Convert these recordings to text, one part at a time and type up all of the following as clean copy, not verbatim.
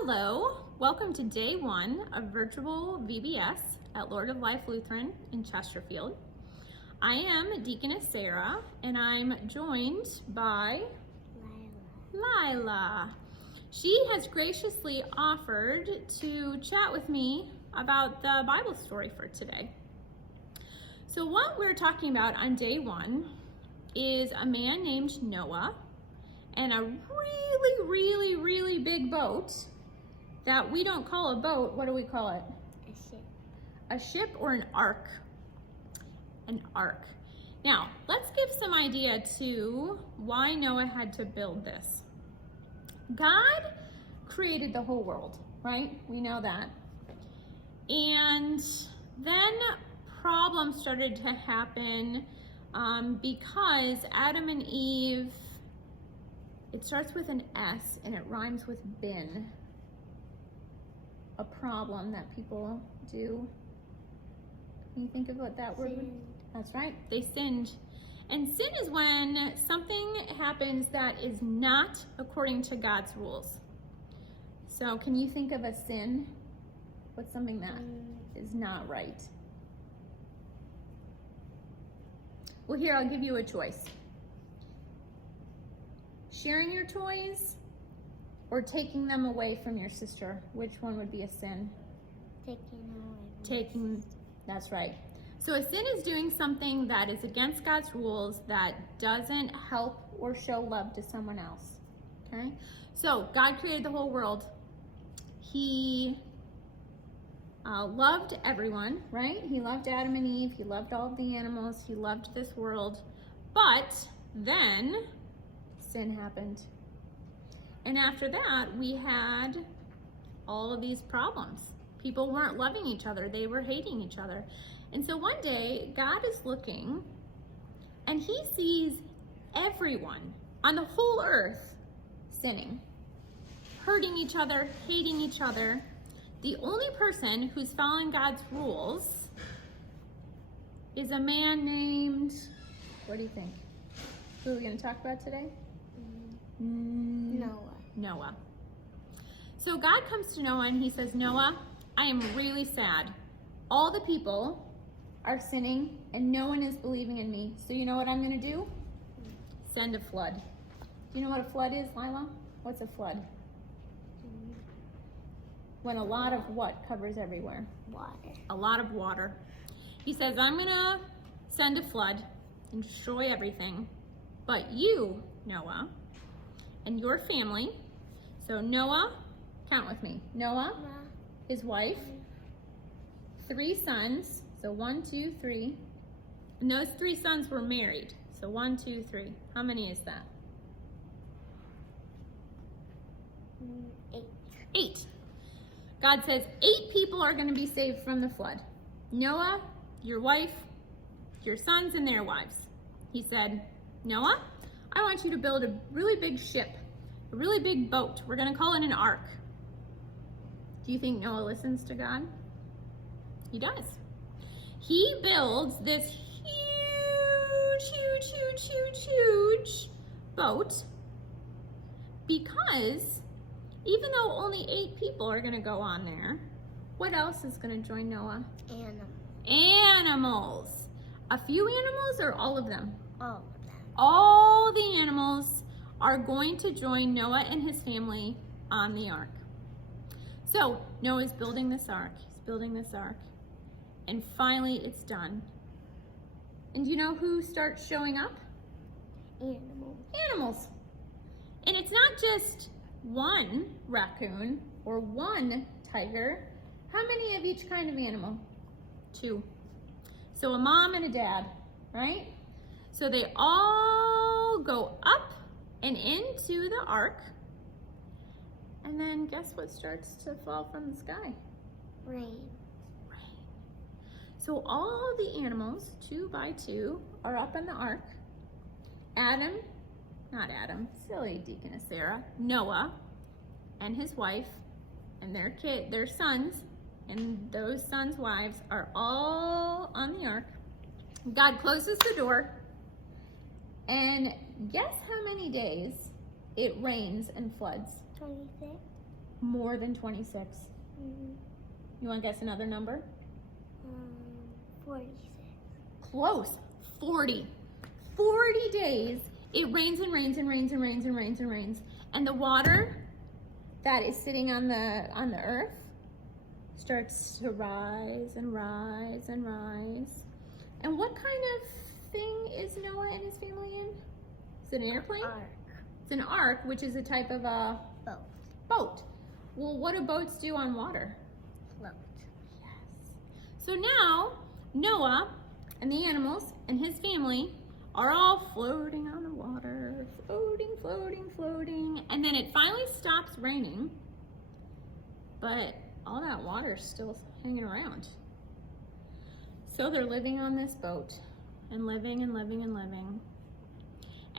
Hello, welcome to day one of virtual VBS at Lord of Life Lutheran in Chesterfield. I am Deaconess Sarah and I'm joined by Lila. She has graciously offered to chat with me about the Bible story for today. So what we're talking about on day one is a man named Noah and a really big boat that we don't call a boat. What do we call it? A ship. A ship or an ark? An ark. Now, let's give some idea to why Noah had to build this. God created the whole world, right? We know that. And then problems started to happen because Adam and Eve, it starts with an S and it rhymes with bin. A problem that people do. Can you think of what that word would? That's right, they sinned. And sin is when something happens that is not according to God's rules. So can you think of a sin? What's something that is not right? Well, here, I'll give you a choice. Sharing your toys or taking them away from your sister. Which one would be a sin? Taking. That's right. So a sin is doing something that is against God's rules that doesn't help or show love to someone else. Okay? So God created the whole world. He loved everyone, right? He loved Adam and Eve. He loved all of the animals. He loved this world. But then sin happened. And after that, we had all of these problems. People weren't loving each other. They were hating each other. And so one day, God is looking and he sees everyone on the whole earth sinning, hurting each other, hating each other. The only person who's following God's rules is a man named, what do you think? Who are we going to talk about today? Noah. So God comes to Noah and he says, Noah, I am really sad. All the people are sinning and no one is believing in me. So you know what I'm going to do? Send a flood. Do you know what a flood is, Lila? What's a flood? When a lot of what covers everywhere? Water. A lot of water. He says, I'm going to send a flood and destroy everything. But you, Noah, and your family. So Noah, count with me. Noah, his wife, 3 sons. So 1, 2, 3. And those 3 sons were married. So 1, 2, 3. How many is that? 8. 8. God says 8 people are going to be saved from the flood. Noah, your wife, your sons, and their wives. He said, Noah, I want you to build a really big ship, a really big boat. We're going to call it an ark. Do you think Noah listens to God? He does. He builds this huge boat because even though only 8 people are going to go on there, what else is going to join Noah? Animals. A few animals or all of them? All of them. All the animals are going to join Noah and his family on the ark. So Noah's building this ark. He's building this ark. And finally it's done. And do you know who starts showing up? Animals. And it's not just one raccoon or one tiger. How many of each kind of animal? 2. So a mom and a dad, right? So they all go up and into the ark. And then guess what starts to fall from the sky? Rain. So all the animals, 2 by 2, are up in the ark. Silly Deaconess Sarah, Noah and his wife and their sons, and those sons' wives are all on the ark. God closes the door, and guess how many days it rains and floods? 26. More than 26. Mm, You want to guess another number? 46. Close. 40. 40 days. It rains and rains and rains and rains and rains and rains. And the water that is sitting on the earth starts to rise and rise and rise. And what kind of thing is Noah and his family in? Is it an airplane? Ark. It's an ark, which is a type of a Boat. boat. Well, what do boats do on water? Float. Yes. So now Noah and the animals and his family are all floating on the water, floating, floating, floating. And then it finally stops raining, but all that water's still hanging around. So they're living on this boat and living and living and living.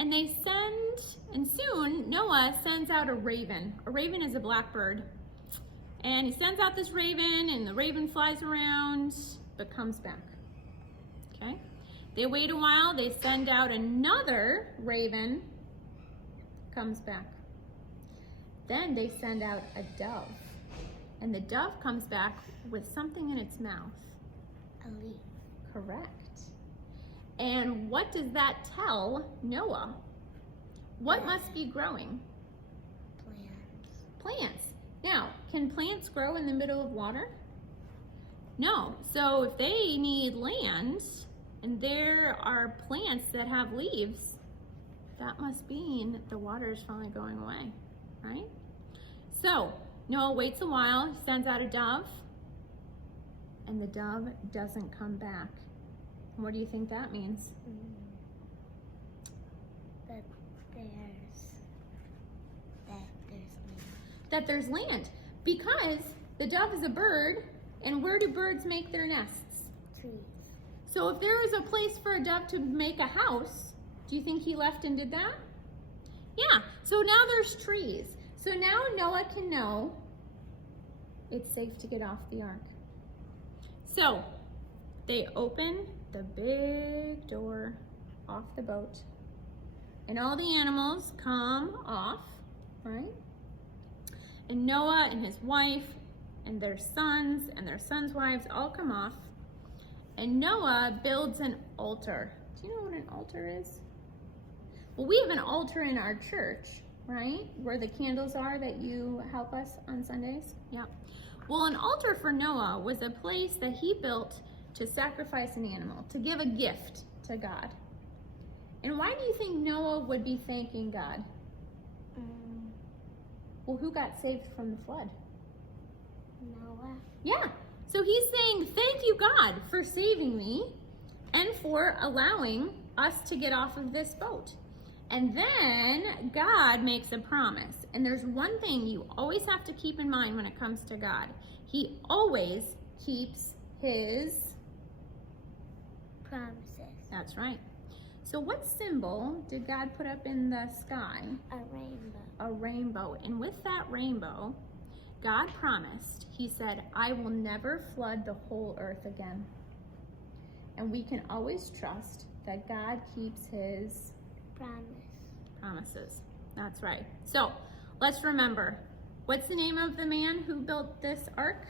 And soon Noah sends out a raven. A raven is a blackbird. And he sends out this raven, and the raven flies around, but comes back. Okay? They wait a while, they send out another raven, comes back. Then they send out a dove. And the dove comes back with something in its mouth. A leaf. Correct. And what does that tell Noah? What must be growing? Plants. Plants. Now, can plants grow in the middle of water? No. So if they need land and there are plants that have leaves, that must mean the water is finally going away, right? So Noah waits a while, sends out a dove, and the dove doesn't come back. What do you think that means? That there's land. That there's land, because the dove is a bird, and where do birds make their nests? Trees. So if there is a place for a dove to make a house, do you think he left and did that? Yeah, so now there's trees. So now Noah can know it's safe to get off the ark. So they open the big door off the boat, and all the animals come off, right? And Noah and his wife and their sons and their sons' wives all come off, and Noah builds an altar. Do you know what an altar is? Well, we have an altar in our church, right? Where the candles are that you help us on Sundays. Yeah. Well, an altar for Noah was a place that he built to sacrifice an animal, to give a gift to God. And why do you think Noah would be thanking God? Well, who got saved from the flood? Noah. Yeah. So he's saying, thank you, God, for saving me and for allowing us to get off of this boat. And then God makes a promise. And there's one thing you always have to keep in mind when it comes to God. He always keeps his Promises. That's right. So what symbol did God put up in the sky? A rainbow. A rainbow. And with that rainbow, God promised, he said, I will never flood the whole earth again. And we can always trust that God keeps his promises. That's right. So let's remember, what's the name of the man who built this ark?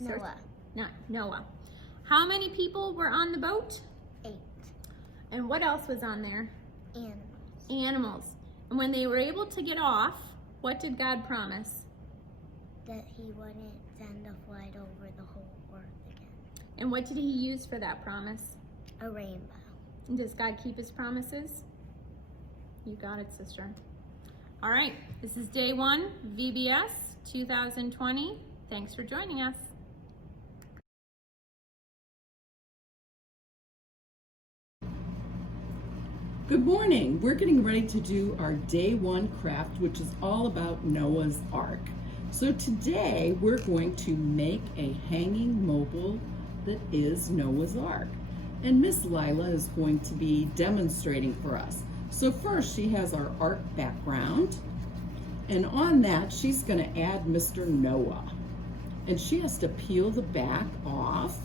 Noah. Not Noah. How many people were on the boat? 8. And what else was on there? Animals. Animals. And when they were able to get off, what did God promise? That he wouldn't send a flood over the whole earth again. And what did he use for that promise? A rainbow. And does God keep his promises? You got it, sister. All right, this is day 1, VBS 2020. Thanks for joining us. Good morning. We're getting ready to do our day 1 craft, which is all about Noah's Ark. So today we're going to make a hanging mobile that is Noah's Ark. And Miss Lila is going to be demonstrating for us. So first she has our ark background, and on that she's going to add Mr. Noah. And she has to peel the back off.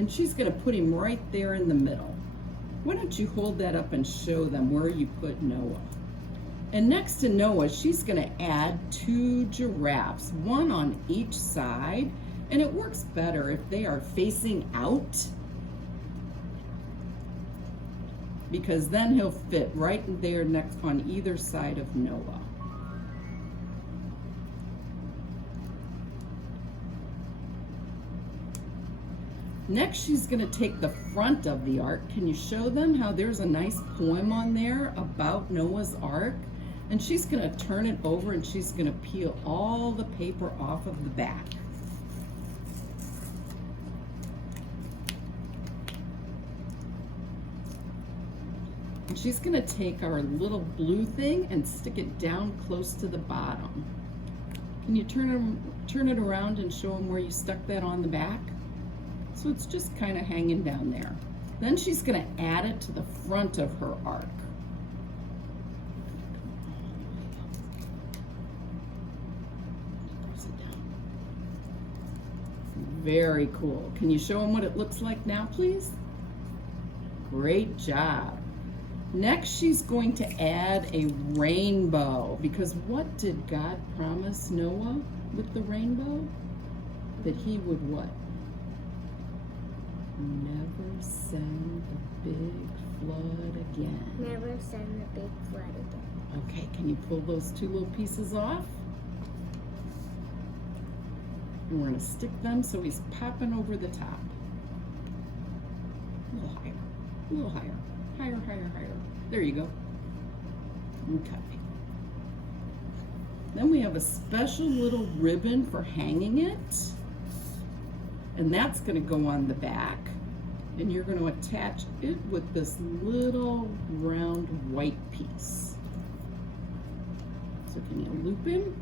and she's going to put him right there in the middle. Why don't you hold that up and show them where you put Noah? And next to Noah, she's going to add 2 giraffes, one on each side, and it works better if they are facing out, because then he'll fit right there next on either side of Noah. Next, she's going to take the front of the ark. Can you show them how there's a nice poem on there about Noah's ark? And she's going to turn it over and she's going to peel all the paper off of the back. And she's going to take our little blue thing and stick it down close to the bottom. Can you turn it around and show them where you stuck that on the back? So it's just kind of hanging down there. Then she's going to add it to the front of her ark. Very cool. Can you show them what it looks like now, please? Great job. Next, she's going to add a rainbow, because what did God promise Noah with the rainbow? That he would what? Never send a big flood again. Never send a big flood again. Okay, can you pull those 2 little pieces off? And we're going to stick them so he's popping over the top. A little higher, a little higher, higher, higher, higher. There you go. Okay. Then we have a special little ribbon for hanging it. And that's going to go on the back. And you're going to attach it with this little round white piece. So can you loop him?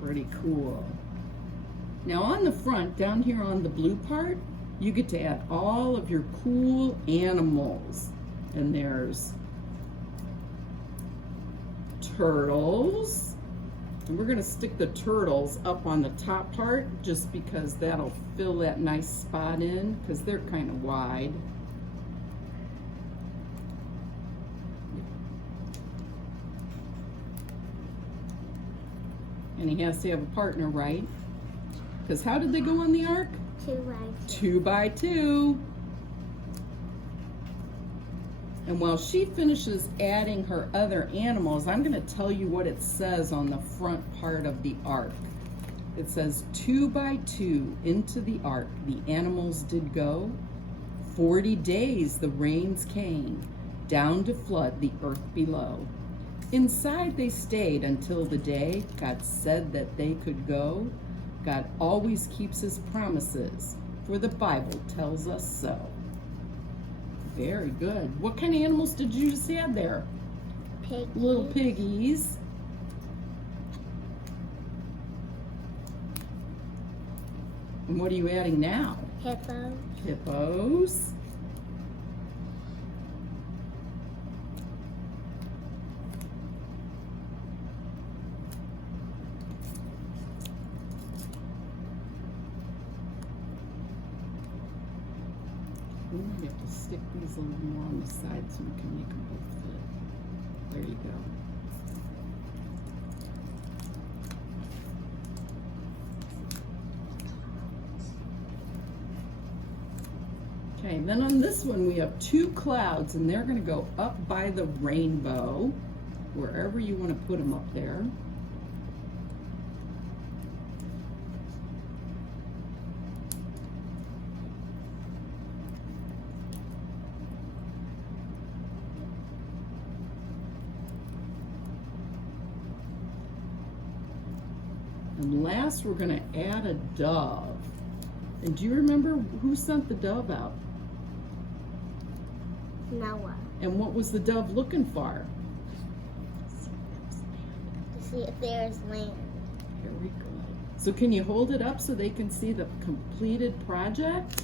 Pretty cool. Now on the front, down here on the blue part, you get to add all of your cool animals. And there's turtles. And we're going to stick the turtles up on the top part just because that'll fill that nice spot in, because they're kind of wide. And he has to have a partner, right? Because how did they go on the ark? 2 by 2. 2 by 2. And while she finishes adding her other animals, I'm going to tell you what it says on the front part of the ark. It says, 2 by 2 into the ark the animals did go. 40 days the rains came, down to flood the earth below. Inside they stayed until the day God said that they could go. God always keeps his promises, for the Bible tells us so. Very good. What kind of animals did you just add there? Piggies. Little piggies. And what are you adding now? Hippos. Hippos. We might have to stick these a little more on the side so we can make them both fit. There you go. Okay, then on this one we have 2 clouds, and they're going to go up by the rainbow, wherever you want to put them up there. And last, we're going to add a dove. And do you remember who sent the dove out? Noah. And what was the dove looking for? To see if there's land. Here we go. So can you hold it up so they can see the completed project?